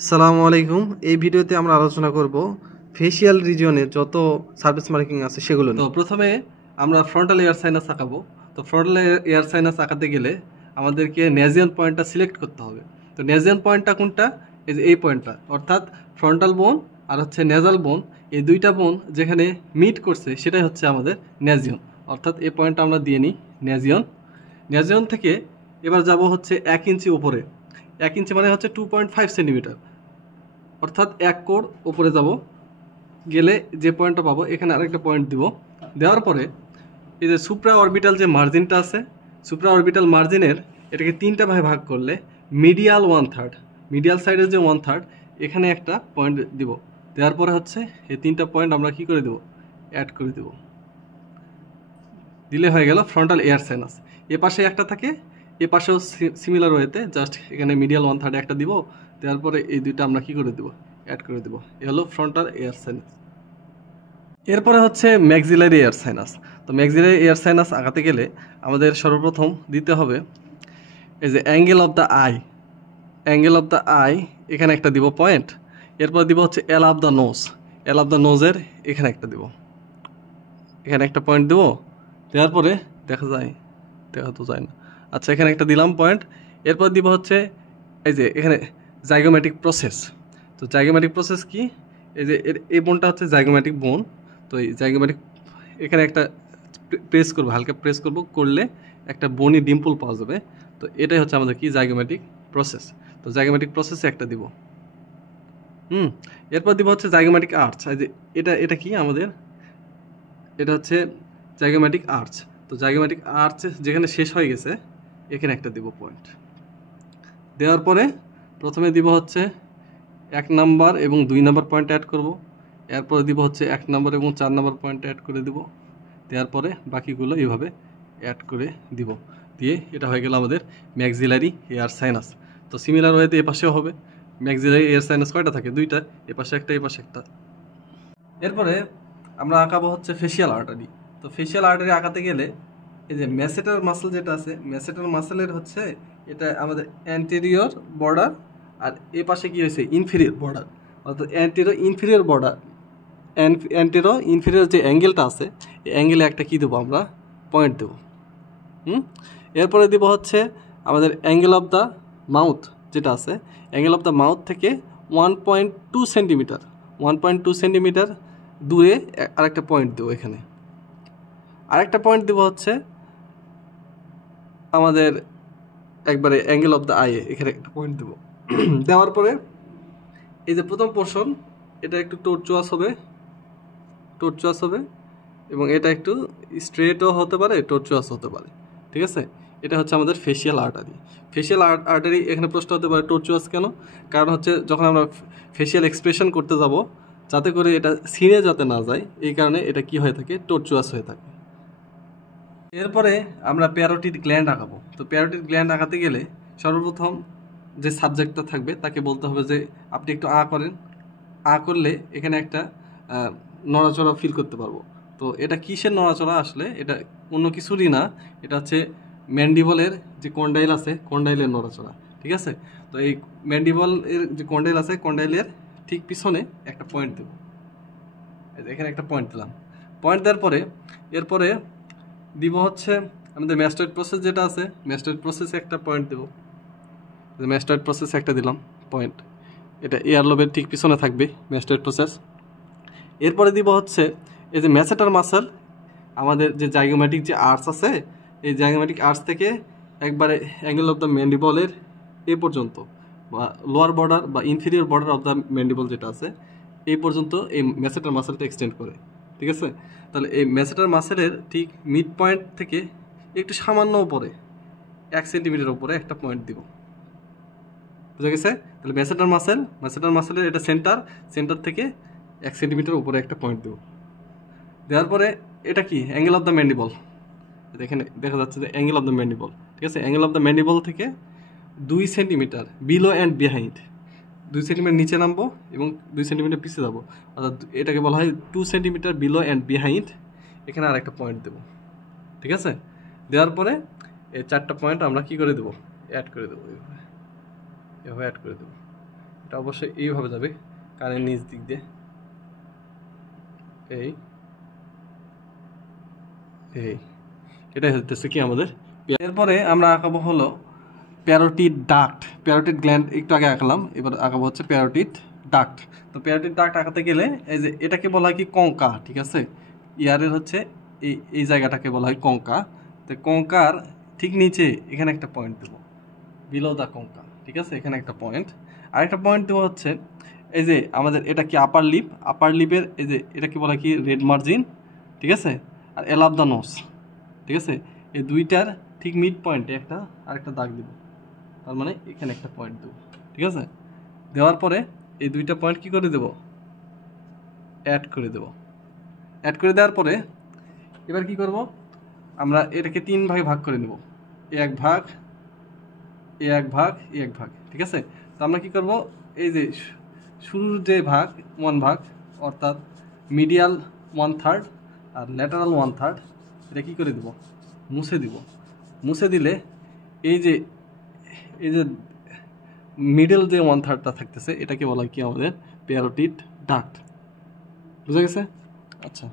আসসালামু আলাইকুম। এই ভিডিওতে আমরা আলোচনা করব ফেসিয়াল রিজিয়নে যত সারফেস মার্কিং আছে সেগুলো নিয়ে। তো প্রথমে আমরা ফ্রন্টাল এয়ার সাইনাস আঁকাবো। তো ফ্রন্টাল এয়ার সাইনাস আঁকাতে গেলে আমাদেরকে নেজিয়ান পয়েন্টটা সিলেক্ট করতে হবে। তো নেজিয়ান পয়েন্টটা কোনটা? এই যে এই পয়েন্টটা, অর্থাৎ ফ্রন্টাল বোন আর হচ্ছে নেজাল বোন, এই দুইটা বোন যেখানে মিট করছে সেটাই হচ্ছে আমাদের নেজিয়ন। অর্থাৎ এই পয়েন্টটা আমরা দিয়ে নিই নেজিয়ন। নেজিয়ন থেকে এবার যাব হচ্ছে 1 ইঞ্চি উপরে। 1 ইঞ্চি মানে হচ্ছে 2.5 সেন্টিমিটার, অর্থাৎ 1 কোর উপরে যাব। গেলে যে পয়েন্টটা পাবো এখানে আরেকটা পয়েন্ট দিব। দেওয়ার পরে এই যে সুপ্রা অরবিটাল যে মার্জিনটা আছে, সুপ্রা অরবিটাল মার্জিনের এটাকে 3টা ভাগে ভাগ করলে মিডিয়াল 1/3, মিডিয়াল সাইডের যে 1/3 এখানে একটা পয়েন্ট দিব। দেওয়ার পরে হচ্ছে এই 3টা পয়েন্ট আমরা কি করে দেব? অ্যাড করে দেব। দিলে হয়ে গেল ফ্রন্টাল এয়ার সাইনাস। এ পাশে একটা থাকে, এ পাশেও সিমিলার ওয়েতে জাস্ট এখানে মিডিয়াল 1/3 একটা দিব। দেওয়ার পরে এই দুইটা আমরা কি করে দেব? অ্যাড করে দেব। এ হলো ফ্রন্টাল এয়ার সাইনাস। এরপরে হচ্ছে ম্যাক্সিলারি এয়ার সাইনাস। তো ম্যাক্সিলারি এয়ার সাইনাস আঁকাতে গেলে আমাদের সর্বপ্রথম দিতে হবে এই যে angle of the eye. Angle of the eye এখানে একটা দিব পয়েন্ট। এরপর দিব হচ্ছে ala of the nose. Ala of the নোজের এখানে একটা দিব, এখানে একটা পয়েন্ট দেবো। দেওয়ার পরে দেখা তো যায় না। আচ্ছা, এখানে একটা দিলাম পয়েন্ট। এরপর দিব হচ্ছে এই যে এখানে জাইগোম্যাটিক প্রসেস। তো জাইগোম্যাটিক প্রসেস কি? এই যে এই বোনটা হচ্ছে জাইগোম্যাটিক বোন। তো এই জাইগোম্যাটিক এখানে একটা প্রেস করবো, হালকা প্রেস করলে একটা বনি ডিম্পল পাওয়া যাবে। তো এটাই হচ্ছে আমাদের কি জাইগোম্যাটিক প্রসেস। তো জাইগোম্যাটিক প্রসেসে একটা দিব। এরপর দিব হচ্ছে জাইগোম্যাটিক আর্চ। এই যে এটা কি আমাদের? এটা হচ্ছে জাইগোম্যাটিক আর্চ। তো জাইগোম্যাটিক আর্চ যেখানে শেষ হয়ে গেছে এখানে একটা দিব পয়েন্ট। দেওয়ার পরে প্রথমে দিব হচ্ছে 1 নাম্বার এবং 2 নাম্বার পয়েন্ট অ্যাড করব। এরপরে দিব হচ্ছে 1 নাম্বার এবং 4 নাম্বার পয়েন্ট অ্যাড করে দিব। দেওয়ার পরে বাকিগুলো এইভাবে অ্যাড করে দিব। দিয়ে এটা হয়ে গেল আমাদের ম্যাক্সিলারি এয়ার সাইনাস। তো সিমিলার ওয়েতে এ পাশেও হবে। ম্যাক্সিলারি এয়ার সাইনাস কয়টা থাকে? 2টা, এ পাশে একটা, এ পাশে একটা। এরপরে আমরা আঁকাবো হচ্ছে ফেসিয়াল আর্টারি। তো ফেসিয়াল আর্টারি আঁকাতে গেলে এই যে ম্যাসেটার মাসল যেটা আছে, ম্যাসেটার মাসলের হচ্ছে এটা আমাদের অ্যান্টেরিয়র বর্ডার, আর এ পাশে কি হয়েছে? Inferior border. অর্থাৎ ইনফেরিয়র বর্ডার, ইনফেরিয়র যে অ্যাঙ্গেলটা আছে এই অ্যাঙ্গেলে একটা কী দেবো? আমরা পয়েন্ট দেবো। এরপরে দিব হচ্ছে আমাদের অ্যাঙ্গেল অফ দ্য মাউথ যেটা আছে, অ্যাঙ্গেল অফ দ্য মাউথ থেকে 1.2 সেন্টিমিটার, 1.2 সেন্টিমিটার দূরে আরেকটা পয়েন্ট দেবো। এখানে আরেকটা পয়েন্ট দেবো হচ্ছে আমাদের একবারে অ্যাঙ্গেল অফ দ্য আইয়ে, এখানে একটা পয়েন্ট দেবো। দেওয়ার পরে এই যে প্রথম পোর্শন এটা একটু টর্চুয়াস হবে এবং এটা একটু স্ট্রেটও হতে পারে, টর্চুয়াস হতে পারে। ঠিক আছে? এটা হচ্ছে আমাদের ফেসিয়াল আর্টারি। ফেসিয়াল আর্টারি এখানে প্রশ্ন হতে পারে টর্চুয়াস কেন? কারণ হচ্ছে যখন আমরা ফেসিয়াল এক্সপ্রেশন করতে যাব, যাতে করে এটা সিনে যাতে না যায়, এই কারণে এটা কি হয়ে থাকে? টর্চুয়াস হয়ে থাকে। এরপরে আমরা প্যারোটিড গ্ল্যান্ড আঁকাবো। তো প্যারোটিড গ্ল্যান্ড আঁকাতে গেলে সর্বপ্রথম যে সাবজেক্টটা থাকবে তাকে বলতে হবে যে আপনি একটু করেন। করলে এখানে একটা নড়াচড়া ফিল করতে পারবো। তো এটা কিসের নড়াচড়া? আসলে এটা অন্য কিছুরই না, এটা হচ্ছে ম্যান্ডিবলের যে কন্ডাইল আছে, কন্ডাইলের নড়াচড়া। ঠিক আছে? তো এই ম্যান্ডিবলের যে কন্ডাইল আছে, কন্ডাইলের ঠিক পিছনে একটা পয়েন্ট দেবো। এখানে একটা পয়েন্ট দিলাম। পয়েন্ট দেওয়ার পরে এরপরে দিব হচ্ছে আমাদের ম্যাস্টয়েড প্রসেস যেটা আছে, ম্যাস্টয়েড প্রসেসে একটা পয়েন্ট দেবো। ম্যাস্টয়েড প্রসেসে একটা দিলাম পয়েন্ট। এটা এয়ার লোবের ঠিক পিছনে থাকবে ম্যাস্টয়েড প্রসেস। এরপরে দিব হচ্ছে এই যে ম্যাসেটার মাসল, আমাদের যে জাইগোম্যাটিক যে আর্চ আছে, এই জাইগোম্যাটিক আর্চ থেকে একবারে অ্যাঙ্গেল অফ দ্য ম্যান্ডিবলের এ পর্যন্ত, বা লোয়ার বর্ডার বা inferior border of the mandible যেটা আছে এই পর্যন্ত এই ম্যাসেটার মাসলটা এক্সটেন্ড করে। ঠিক আছে? তাহলে এই ম্যাসেটার মাসেলের ঠিক মিড পয়েন্ট থেকে একটু সামান্য উপরে 1 সেন্টিমিটার উপরে একটা পয়েন্ট দিব। বুঝা গেছে? তাহলে ম্যাসেটার মাসেলের এটা সেন্টার থেকে 1 সেন্টিমিটার উপরে একটা পয়েন্ট দেবো। দেওয়ার পরে এটা কি? Angle of the mandible. এখানে দেখা যাচ্ছে যে অ্যাঙ্গেল অফ দ্য ম্যান্ডিবল। ঠিক আছে? অ্যাঙ্গেল অফ দ্য ম্যান্ডিবল থেকে 2 centimetre below and behind, 2 centimetre নিচে নামবো এবং 2 সেন্টিমিটার পিছিয়ে যাবো। অর্থাৎ এটাকে বলা হয় 2 সেন্টিমিটার বিলো অ্যান্ড বিহাইন্ড। এখানে আর একটা পয়েন্ট দেবো। ঠিক আছে? দেওয়ার পরে এই 4টা পয়েন্ট আমরা কি করে দেবো? অ্যাড করে দেবো। এভাবে অ্যাড করে দেবো। এটা অবশ্যই এইভাবে যাবে কানের নিচ দিক দিয়ে, এই এই এটাই হচ্ছে কি আমাদের। এরপরে আমরা আঁকাবো হলো প্যারোটিড ডাক্ট। প্যারোটিড গ্ল্যান্ড একটু আগে আঁকলাম, এবার আঁকাবো হচ্ছে প্যারোটিড ডাক্ট। তো প্যারোটিড ডাক্ট আঁকাতে গেলে এই যে এটাকে বলা হয় কি কঙ্কা, ঠিক আছে। ইয়ারের হচ্ছে এই জায়গাটাকে বলা হয় কঙ্কা। তো কঙ্কার ঠিক নিচে এখানে একটা পয়েন্ট দেবো, বিলো দ্য কঙ্কা, ঠিক আছে, এখানে একটা পয়েন্ট। আরেকটা পয়েন্ট দেবো হচ্ছে এই যে আমাদের এটা কি আপার লিপ, আপার লিপের এই যে এটাকে বলা কি রেড মার্জিন, ঠিক আছে। আর এল অফ দ্য নোজ, ঠিক আছে, এই দুইটার ঠিক মিড পয়েন্টে একটা আরেকটা দাগ দেবো, তার মানে এখানে একটা পয়েন্ট দেবো, ঠিক আছে। দেওয়ার পরে এই দুইটা পয়েন্ট কি করে দেবো, অ্যাড করে দেবো। অ্যাড করে দেওয়ার পরে এবার কি করব, আমরা এটাকে 3 ভাগে ভাগ করে নেব, এক ভাগ, এক ভাগ, এক ভাগ, ঠিক আছে। তো আমরা কি করব, এই যে শুরুর যে ভাগ 1 ভাগ, অর্থাৎ মিডিয়াল 1/3 আর ল্যাটারাল 1/3, এটা কি করে দেব, মুছে দিব। মুছে দিলে এই যে মিডল যে 1/3টা থাকতেছে এটাকে বলা হয় কি আমাদের প্যারোটিড ডাক্ট। বুঝা গেছে? আচ্ছা।